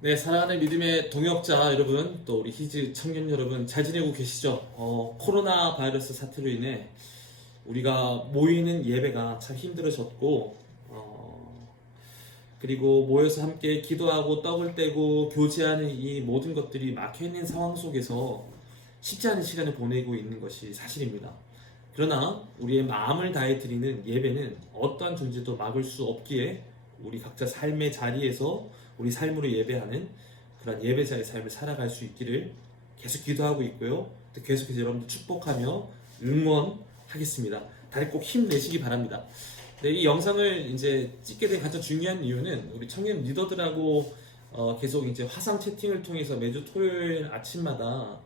네, 사랑하는 믿음의 동역자 여러분, 또 우리 히즈 청년 여러분, 잘 지내고 계시죠? 코로나 바이러스 사태로 인해 우리가 모이는 예배가 참 힘들어졌고, 그리고 모여서 함께 기도하고 떡을 떼고 교제하는 이 모든 것들이 막혀있는 상황 속에서 쉽지 않은 시간을 보내고 있는 것이 사실입니다. 그러나 우리의 마음을 다해 드리는 예배는 어떠한 존재도 막을 수 없기에 우리 각자 삶의 자리에서 우리 삶으로 예배하는 그런 예배자의 삶을 살아갈 수 있기를 계속 기도하고 있고요. 또 계속해서 여러분들 축복하며 응원하겠습니다. 다들 꼭 힘내시기 바랍니다. 네, 이 영상을 이제 찍게 된 가장 중요한 이유는 우리 청년 리더들하고 계속 이제 화상 채팅을 통해서 매주 토요일 아침마다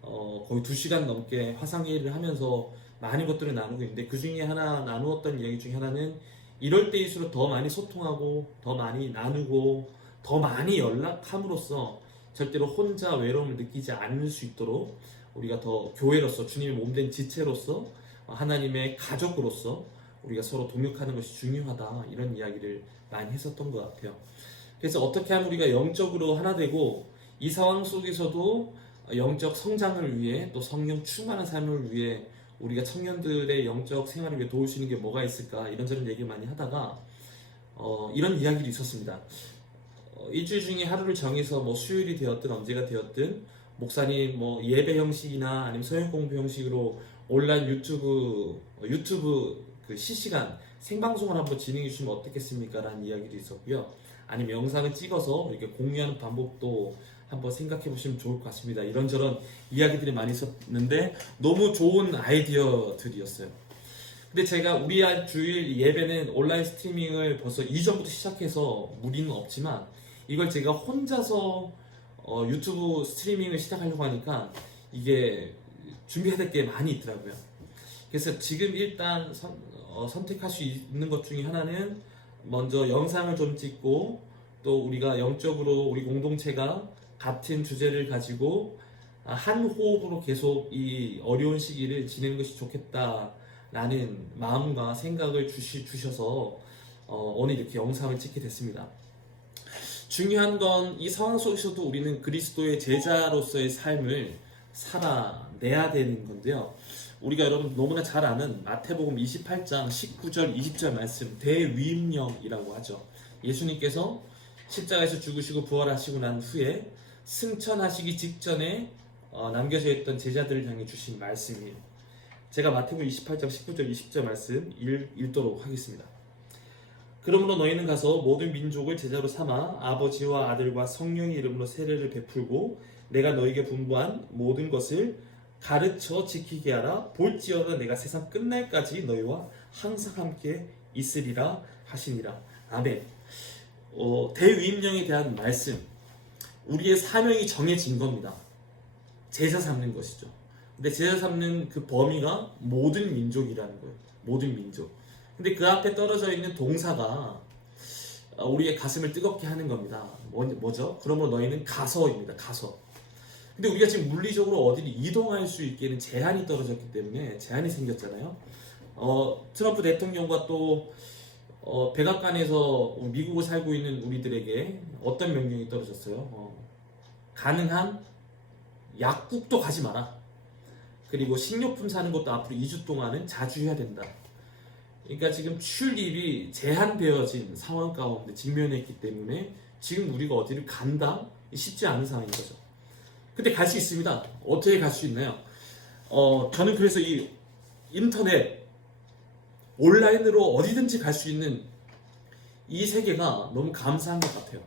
거의 2시간 넘게 화상 회의를 하면서 많은 것들을 나누고 있는데, 그 중에 하나 나누었던 이야기 중에 하나는 이럴 때일수록 더 많이 소통하고 더 많이 나누고 더 많이 연락함으로써 절대로 혼자 외로움을 느끼지 않을 수 있도록 우리가 더 교회로서 주님의 몸된 지체로서 하나님의 가족으로서 우리가 서로 동역하는 것이 중요하다, 이런 이야기를 많이 했었던 것 같아요. 그래서 어떻게 하면 우리가 영적으로 하나 되고 이 상황 속에서도 영적 성장을 위해 또 성령 충만한 삶을 위해 우리가 청년들의 영적 생활을 위해 도울 수 있는 게 뭐가 있을까, 이런저런 얘기를 많이 하다가 이런 이야기도 있었습니다. 일주일 중에 하루를 정해서 뭐 수요일이 되었든 언제가 되었든 목사님 뭐 예배 형식이나 아니면 서영 공부 형식으로 온라인 유튜브 그 실시간 생방송을 한번 진행해 주시면 어떻겠습니까? 라는 이야기도 있었고요. 아니면 영상을 찍어서 이렇게 공유하는 방법도 한번 생각해 보시면 좋을 것 같습니다. 이런저런 이야기들이 많이 있었는데 너무 좋은 아이디어들이었어요. 근데 제가 우리 주일 예배는 온라인 스트리밍을 벌써 이전부터 시작해서 무리는 없지만 이걸 제가 혼자서 유튜브 스트리밍을 시작하려고 하니까 이게 준비해야 될 게 많이 있더라고요. 그래서 지금 일단 선택할 수 있는 것 중에 하나는 먼저 영상을 좀 찍고, 또 우리가 영적으로 우리 공동체가 같은 주제를 가지고 한 호흡으로 계속 이 어려운 시기를 지내는 것이 좋겠다라는 마음과 생각을 주셔서 오늘 이렇게 영상을 찍게 됐습니다. 중요한 건 이 상황 속에서도 우리는 그리스도의 제자로서의 삶을 살아내야 되는 건데요. 우리가 여러분 너무나 잘 아는 마태복음 28장 19절 20절 말씀, 대위임령이라고 하죠. 예수님께서 십자가에서 죽으시고 부활하시고 난 후에 승천하시기 직전에 남겨져 있던 제자들을 향해 주신 말씀이에요. 제가 마태복음 28장 19절 20절 말씀 읽도록 하겠습니다. 그러므로 너희는 가서 모든 민족을 제자로 삼아 아버지와 아들과 성령의 이름으로 세례를 베풀고 내가 너희에게 분부한 모든 것을 가르쳐 지키게 하라. 볼지어다 내가 세상 끝날까지 너희와 항상 함께 있으리라 하시니라. 아멘. 대위임령에 대한 말씀, 우리의 사명이 정해진 겁니다. 제자 삼는 것이죠. 근데 제자 삼는 그 범위가 모든 민족이라는 거예요. 모든 민족. 근데 그 앞에 떨어져 있는 동사가 우리의 가슴을 뜨겁게 하는 겁니다. 뭐죠? 그러므로 너희는 가서입니다. 가서. 근데 우리가 지금 물리적으로 어디를 이동할 수 있게는 제한이 떨어졌기 때문에 제한이 생겼잖아요. 트럼프 대통령과 또 백악관에서 미국을 살고 있는 우리들에게 어떤 명령이 떨어졌어요? 가능한 약국도 가지 마라. 그리고 식료품 사는 것도 앞으로 2주 동안은 자주 해야 된다. 그러니까 지금 출입이 제한되어진 상황 가운데 직면해 있기 때문에 지금 우리가 어디를 간다? 쉽지 않은 상황인 거죠. 근데 갈 수 있습니다. 어떻게 갈 수 있나요? 저는 그래서 이 인터넷, 온라인으로 어디든지 갈 수 있는 이 세계가 너무 감사한 것 같아요.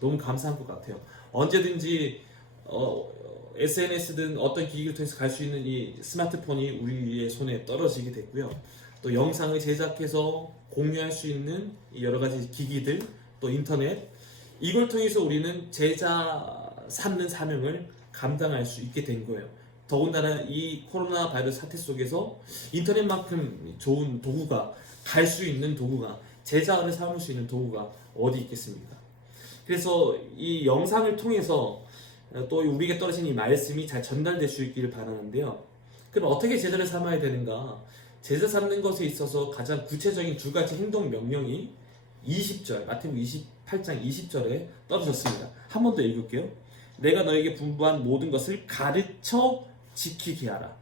너무 감사한 것 같아요. 언제든지 SNS든 어떤 기기를 통해서 갈 수 있는 이 스마트폰이 우리의 손에 떨어지게 됐고요. 또 영상을 제작해서 공유할 수 있는 여러 가지 기기들, 또 인터넷, 이걸 통해서 우리는 제자 삼는 사명을 감당할 수 있게 된 거예요. 더군다나 이 코로나 바이러스 사태 속에서 인터넷만큼 좋은 도구가, 갈 수 있는 도구가, 제자를 삼을 수 있는 도구가 어디 있겠습니까? 그래서 이 영상을 통해서 또 우리에게 떨어진 이 말씀이 잘 전달될 수 있기를 바라는데요. 그럼 어떻게 제자를 삼아야 되는가? 제자 삼는 것에 있어서 가장 구체적인 두 가지 행동 명령이 20절, 마태복음 8장 20절에 떨어졌습니다. 한 번 더 읽을게요. 내가 너에게 분부한 모든 것을 가르쳐 지키게 하라.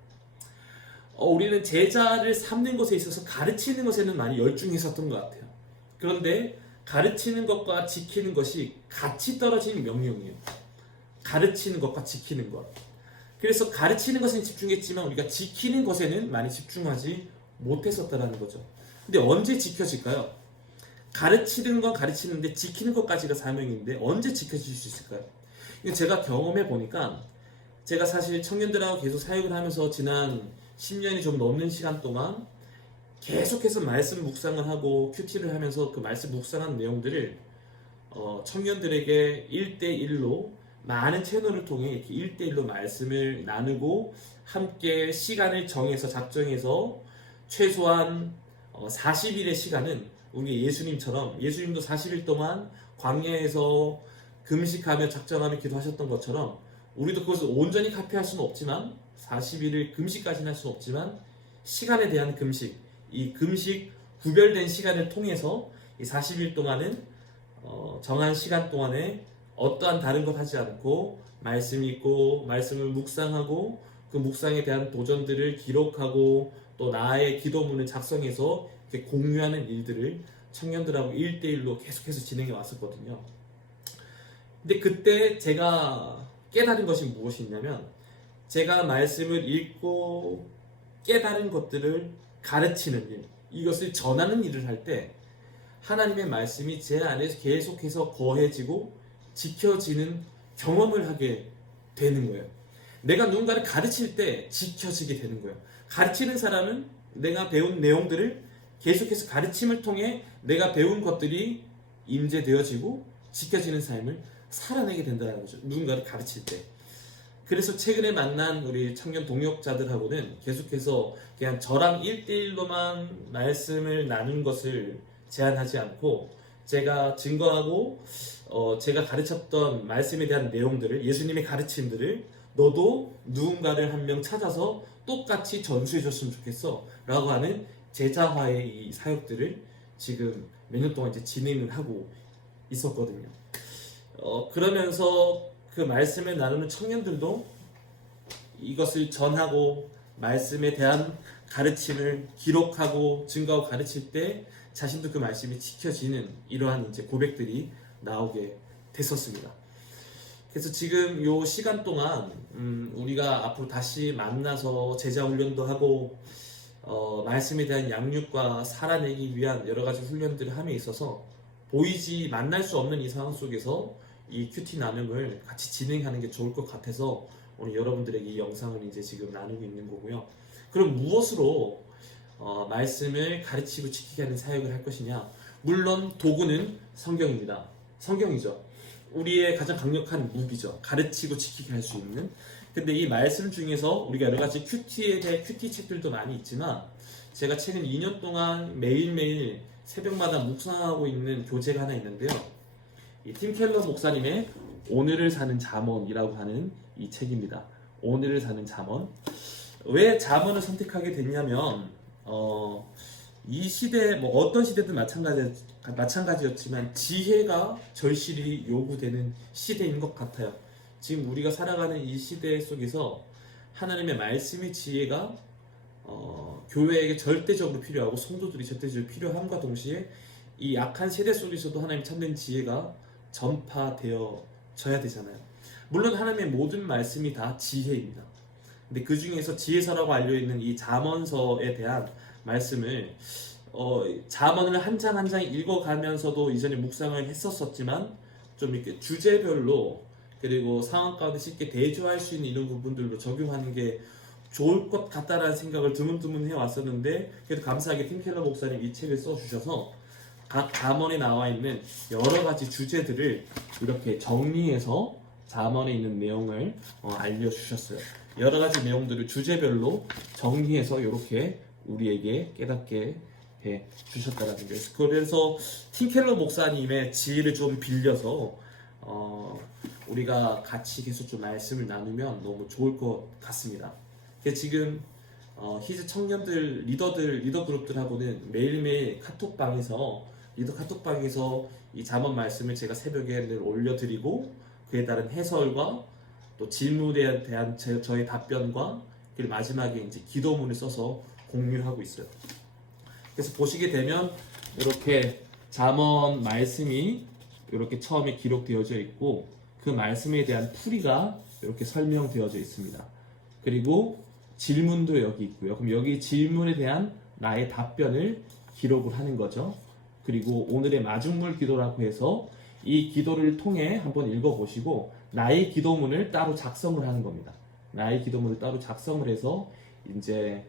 우리는 제자를 삼는 것에 있어서 가르치는 것에는 많이 열중했었던 것 같아요. 그런데 가르치는 것과 지키는 것이 같이 떨어진 명령이에요. 가르치는 것과 지키는 것. 그래서 가르치는 것에 집중했지만 우리가 지키는 것에는 많이 집중하지 못했었다는 거죠. 근데 언제 지켜질까요? 가르치는 건 가르치는데 지키는 것까지가 사명인데 언제 지켜질 수 있을까요? 이거 제가 경험해 보니까 제가 사실 청년들하고 계속 사역을 하면서 지난 10년이 좀 넘는 시간 동안 계속해서 말씀 묵상을 하고 큐티를 하면서 그 말씀 묵상한 내용들을 청년들에게 1대1로 많은 채널을 통해 이렇게 1대1로 말씀을 나누고 함께 시간을 정해서 작정해서 최소한 40일의 시간은 우리 예수님처럼 예수님도 40일 동안 광야에서 금식하며 작정하며 기도하셨던 것처럼 우리도 그것을 온전히 카피할 수는 없지만 40일을 금식까지는 할 수는 없지만 시간에 대한 금식, 이 금식 구별된 시간을 통해서 이 40일 동안은 정한 시간 동안에 어떠한 다른 것 하지 않고 말씀 읽고 말씀을 묵상하고 그 묵상에 대한 도전들을 기록하고 또 나의 기도문을 작성해서 이렇게 공유하는 일들을 청년들하고 1대1로 계속해서 진행해 왔었거든요. 근데 그때 제가 깨달은 것이 무엇이 있냐면 제가 말씀을 읽고 깨달은 것들을 가르치는 일, 이것을 전하는 일을 할 때 하나님의 말씀이 제 안에서 계속해서 거해지고 지켜지는 경험을 하게 되는 거예요. 내가 누군가를 가르칠 때 지켜지게 되는 거예요. 가르치는 사람은 내가 배운 내용들을 계속해서 가르침을 통해 내가 배운 것들이 임재되어지고 지켜지는 삶을 살아내게 된다는 거죠. 누군가를 가르칠 때. 그래서 최근에 만난 우리 청년 동역자들하고는 계속해서 그냥 저랑 1대1로만 말씀을 나눈 것을 제한하지 않고 제가 증거하고 제가 가르쳤던 말씀에 대한 내용들을 예수님의 가르침들을 너도 누군가를 한 명 찾아서 똑같이 전수해 줬으면 좋겠어 라고 하는 제자화의 이 사역들을 지금 몇 년 동안 이제 진행을 하고 있었거든요. 그러면서 그 말씀을 나누는 청년들도 이것을 전하고 말씀에 대한 가르침을 기록하고 증거하고 가르칠 때 자신도 그 말씀이 지켜지는 이러한 이제 고백들이 나오게 됐었습니다. 그래서 지금 요 시간 동안 우리가 앞으로 다시 만나서 제자 훈련도 하고 말씀에 대한 양육과 살아내기 위한 여러 가지 훈련들을 함에 있어서 보이지 만날 수 없는 이 상황 속에서 이 큐티 나눔을 같이 진행하는 게 좋을 것 같아서 오늘 여러분들에게 이 영상을 이제 지금 나누고 있는 거고요. 그럼 무엇으로 말씀을 가르치고 지키게 하는 사역을 할 것이냐? 물론 도구는 성경입니다. 성경이죠. 우리의 가장 강력한 무기죠. 가르치고 지키게 할 수 있는. 근데 이 말씀 중에서 우리가 여러 가지 큐티에 대해 큐티 책들도 많이 있지만 제가 최근 2년 동안 매일매일 새벽마다 묵상하고 있는 교재가 하나 있는데요. 이 팀 켈러 목사님의 오늘을 사는 잠언이라고 하는 이 책입니다. 오늘을 사는 잠언. 왜 잠언을 선택하게 됐냐면 이 시대 뭐 어떤 시대든 마찬가지였지만 지혜가 절실히 요구되는 시대인 것 같아요. 지금 우리가 살아가는 이 시대 속에서 하나님의 말씀의 지혜가 교회에게 절대적으로 필요하고 성도들이 절대적으로 필요함과 동시에 이 약한 세대 속에서도 하나님 참된 지혜가 전파되어져야 되잖아요. 물론 하나님의 모든 말씀이 다 지혜입니다. 근데 그 중에서 지혜서라고 알려있는 이 잠언서에 대한 말씀을 잠언을 한 장 한 장 읽어가면서도 이전에 묵상을 했었지만 좀 이렇게 주제별로 그리고 상황 가운데 쉽게 대조할 수 있는 이런 부분들로 적용하는 게 좋을 것 같다라는 생각을 드문드문 해왔었는데 그래도 감사하게 팀 켈러 목사님 이 책을 써주셔서 각 잠언에 나와 있는 여러 가지 주제들을 이렇게 정리해서 잠언에 있는 내용을 알려주셨어요. 여러 가지 내용들을 주제별로 정리해서 이렇게 우리에게 깨닫게 해 주셨다는 거예요. 그래서 팀 켈러 목사님의 지혜를 좀 빌려서 우리가 같이 계속 좀 말씀을 나누면 너무 좋을 것 같습니다. 지금 히즈 청년들 리더 그룹들하고는 매일매일 리더 카톡방에서 이 잠언 말씀을 제가 새벽에 늘 올려드리고 그에 따른 해설과 또 질문에 대한 저의 답변과 그리고 마지막에 이제 기도문을 써서 공유하고 있어요. 그래서 보시게 되면 이렇게 잠언 말씀이 이렇게 처음에 기록되어져 있고 그 말씀에 대한 풀이가 이렇게 설명되어져 있습니다. 그리고 질문도 여기 있고요. 그럼 여기 질문에 대한 나의 답변을 기록을 하는 거죠. 그리고 오늘의 마중물 기도라고 해서 이 기도를 통해 한번 읽어보시고 나의 기도문을 따로 작성을 하는 겁니다. 나의 기도문을 따로 작성을 해서 이제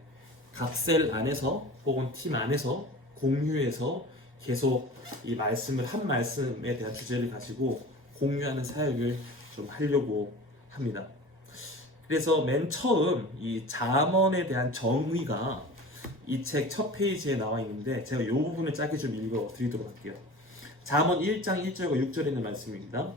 각 셀 안에서 혹은 팀 안에서 공유해서 계속 이 말씀을 한 말씀에 대한 주제를 가지고 공유하는 사역을 좀 하려고 합니다. 그래서 맨 처음 이 잠언에 대한 정의가 이 책 첫 페이지에 나와 있는데 제가 이 부분을 짧게 좀 읽어 드리도록 할게요. 잠언 1장 1절과 6절에 있는 말씀입니다.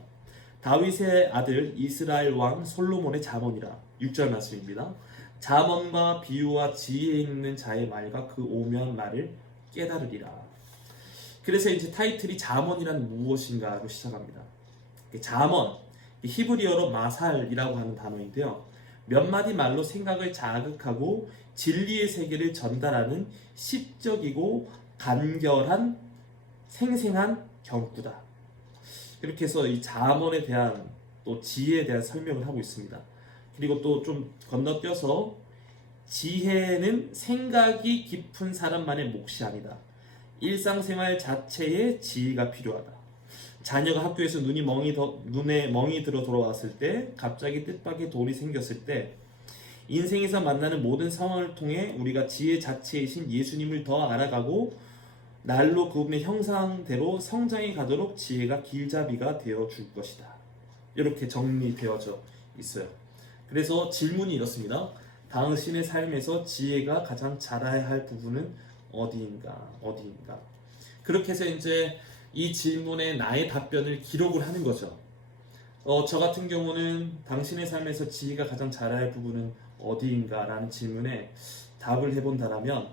다윗의 아들 이스라엘 왕 솔로몬의 잠언이라. 6절 말씀입니다. 잠언과 비유와 지혜 있는 자의 말과 그 오묘한 말을 깨달으리라. 그래서 이제 타이틀이 잠언이란 무엇인가로 시작합니다. 잠언, 히브리어로 마살이라고 하는 단어인데요. 몇 마디 말로 생각을 자극하고 진리의 세계를 전달하는 시적이고 간결한 생생한 경구다. 이렇게 해서 이 잠언에 대한 또 지혜에 대한 설명을 하고 있습니다. 그리고 또 좀 건너뛰어서 지혜는 생각이 깊은 사람만의 몫이 아니다. 일상생활 자체에 지혜가 필요하다. 자녀가 학교에서 눈에 멍이 들어 돌아왔을 때, 갑자기 뜻밖의 돌이 생겼을 때, 인생에서 만나는 모든 상황을 통해 우리가 지혜 자체이신 예수님을 더 알아가고 날로 그분의 형상대로 성장해 가도록 지혜가 길잡이가 되어 줄 것이다. 이렇게 정리되어져 있어요. 그래서 질문이 이렇습니다. 당신의 삶에서 지혜가 가장 잘해야 할 부분은 어디인가? 그렇게 해서 이제 이 질문에 나의 답변을 기록을 하는 거죠. 저 같은 경우는 당신의 삶에서 지혜가 가장 잘해야 할 부분은 어디인가? 라는 질문에 답을 해본다라면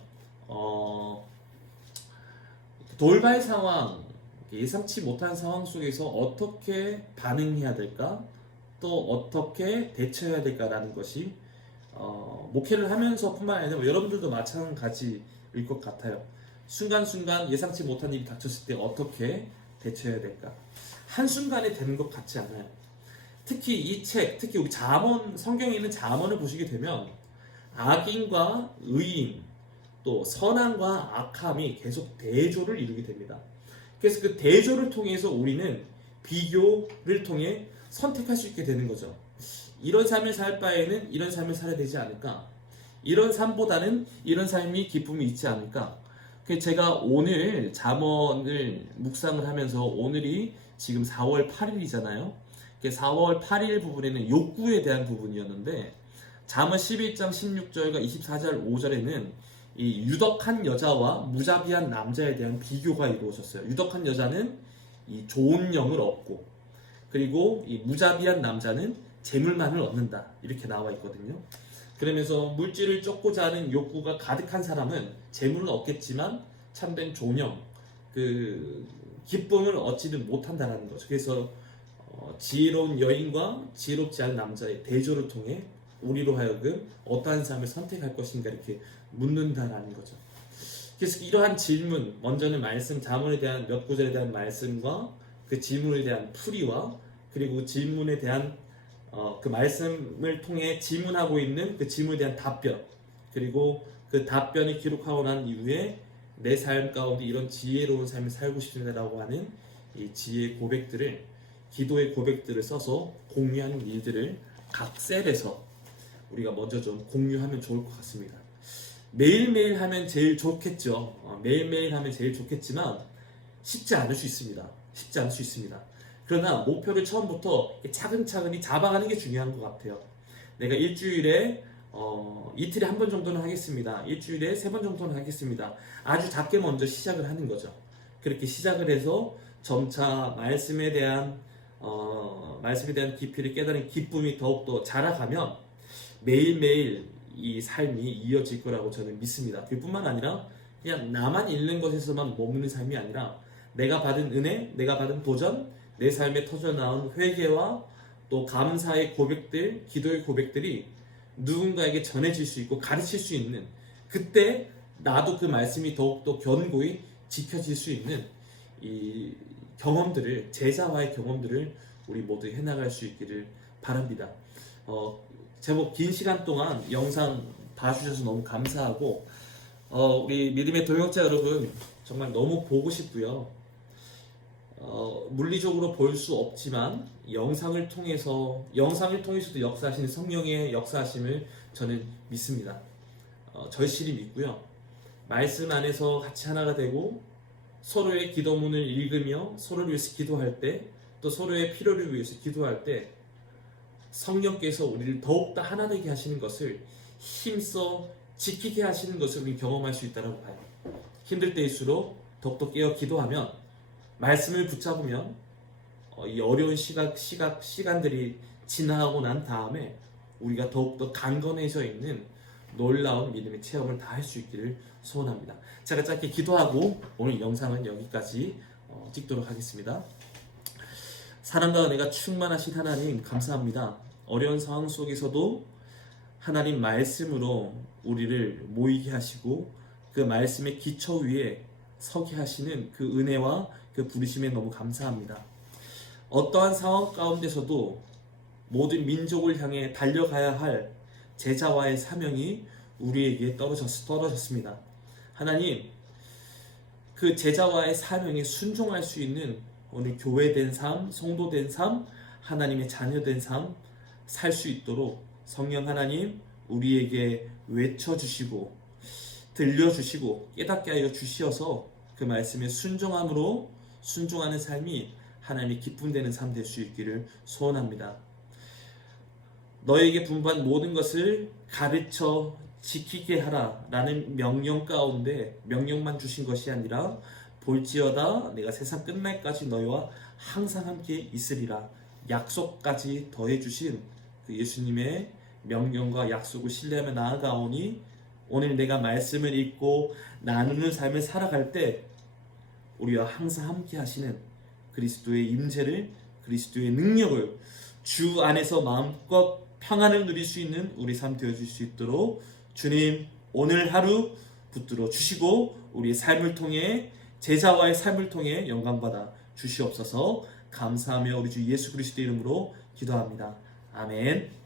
돌발 상황, 예상치 못한 상황 속에서 어떻게 반응해야 될까? 또 어떻게 대처해야 될까라는 것이 목회를 하면서 뿐만 아니라 여러분들도 마찬가지일 것 같아요. 순간순간 예상치 못한 일이 닥쳤을 때 어떻게 대처해야 될까? 한순간에 되는 것 같지 않아요. 특히 이 책, 특히 우리 잠언, 성경에 있는 잠언을 보시게 되면 악인과 의인, 또 선함과 악함이 계속 대조를 이루게 됩니다. 그래서 그 대조를 통해서 우리는 비교를 통해 선택할 수 있게 되는 거죠. 이런 삶을 살 바에는 이런 삶을 살아야 되지 않을까? 이런 삶보다는 이런 삶이 기쁨이 있지 않을까? 제가 오늘 잠언을 묵상을 하면서 오늘이 지금 4월 8일이잖아요. 4월 8일 부분에는 욕구에 대한 부분이었는데 잠언 11장 16절과 24절 5절에는 이 유덕한 여자와 무자비한 남자에 대한 비교가 이루어졌어요. 유덕한 여자는 이 좋은 영을 얻고 그리고 이 무자비한 남자는 재물만을 얻는다. 이렇게 나와 있거든요. 그러면서 물질을 쫓고자 하는 욕구가 가득한 사람은 재물은 얻겠지만 참된 존영, 그 기쁨을 얻지는 못한다는 거죠. 그래서 지혜로운 여인과 지혜롭지 않은 남자의 대조를 통해 우리로 하여금 어떠한 삶을 선택할 것인가 이렇게 묻는다라는 거죠. 그래서 이러한 질문, 먼저는 말씀, 잠언에 대한 몇 구절에 대한 말씀과 그 질문에 대한 풀이와 그리고 질문에 대한 그 말씀을 통해 질문하고 있는 그 질문에 대한 답변, 그리고 그 답변을 기록하고 난 이후에 내 삶 가운데 이런 지혜로운 삶을 살고 싶습니다라고 하는 이 지혜의 고백들을, 기도의 고백들을 써서 공유하는 일들을 각 셀에서 우리가 먼저 좀 공유하면 좋을 것 같습니다. 매일매일 하면 제일 좋겠죠. 매일매일 하면 제일 좋겠지만 쉽지 않을 수 있습니다. 그러나 목표를 처음부터 차근차근히 잡아가는 게 중요한 것 같아요. 내가 일주일에 이틀에 한 번 정도는 하겠습니다. 일주일에 3번 정도는 하겠습니다. 아주 작게 먼저 시작을 하는 거죠. 그렇게 시작을 해서 점차 말씀에 대한 깊이를 깨달은 기쁨이 더욱더 자라가면 매일매일 이 삶이 이어질 거라고 저는 믿습니다. 그뿐만 아니라 그냥 나만 읽는 것에서만 머무는 삶이 아니라 내가 받은 은혜, 내가 받은 도전, 내 삶에 터져나온 회개와 또 감사의 고백들, 기도의 고백들이 누군가에게 전해질 수 있고 가르칠 수 있는, 그때 나도 그 말씀이 더욱더 견고히 지켜질 수 있는 이 경험들을, 제자와의 경험들을 우리 모두 해나갈 수 있기를 바랍니다. 제법 긴 시간 동안 영상 봐주셔서 너무 감사하고, 우리 믿음의 동역자 여러분 정말 너무 보고 싶고요. 물리적으로 볼 수 없지만 영상을 통해서도 역사하시는 성령의 역사하심을 저는 믿습니다. 절실히 믿고요. 말씀 안에서 같이 하나가 되고 서로의 기도문을 읽으며 서로를 위해서 기도할 때, 또 서로의 필요를 위해서 기도할 때 성령께서 우리를 더욱더 하나 되게 하시는 것을, 힘써 지키게 하시는 것을 우리 경험할 수 있다고 봐요. 힘들 때일수록 더욱더 깨어 기도하면, 말씀을 붙잡으면 이 어려운 시간들이 지나가고 난 다음에 우리가 더욱더 강건해져 있는 놀라운 믿음의 체험을 다 할 수 있기를 소원합니다. 제가 짧게 기도하고 오늘 영상은 여기까지 찍도록 하겠습니다. 사랑과 은혜가 충만하신 하나님 감사합니다. 어려운 상황 속에서도 하나님 말씀으로 우리를 모이게 하시고 그 말씀의 기초 위에 서게 하시는 그 은혜와 그 부르심에 너무 감사합니다. 어떠한 상황 가운데서도 모든 민족을 향해 달려가야 할 제자와의 사명이 우리에게 떨어졌습니다. 하나님, 그 제자와의 사명에 순종할 수 있는 오늘 교회된 삶, 성도된 삶, 하나님의 자녀된 삶 살 수 있도록 성령 하나님 우리에게 외쳐주시고 들려주시고 깨닫게 하여 주시어서 그 말씀에 순종하는 삶이 하나님의 기쁨 되는 삶 될 수 있기를 소원합니다. 너에게 분부한 모든 것을 가르쳐 지키게 하라 라는 명령 가운데 명령만 주신 것이 아니라 볼지어다 내가 세상 끝날까지 너희와 항상 함께 있으리라 약속까지 더해 주신 그 예수님의 명령과 약속을 신뢰하며 나아가오니, 오늘 내가 말씀을 읽고 나누는 삶을 살아갈 때 우리와 항상 함께 하시는 그리스도의 임재를, 그리스도의 능력을, 주 안에서 마음껏 평안을 누릴 수 있는 우리 삶 되어줄 수 있도록 주님 오늘 하루 붙들어 주시고 우리의 삶을 통해, 제자와의 삶을 통해 영광받아 주시옵소서. 감사하며 우리 주 예수 그리스도의 이름으로 기도합니다. 아멘.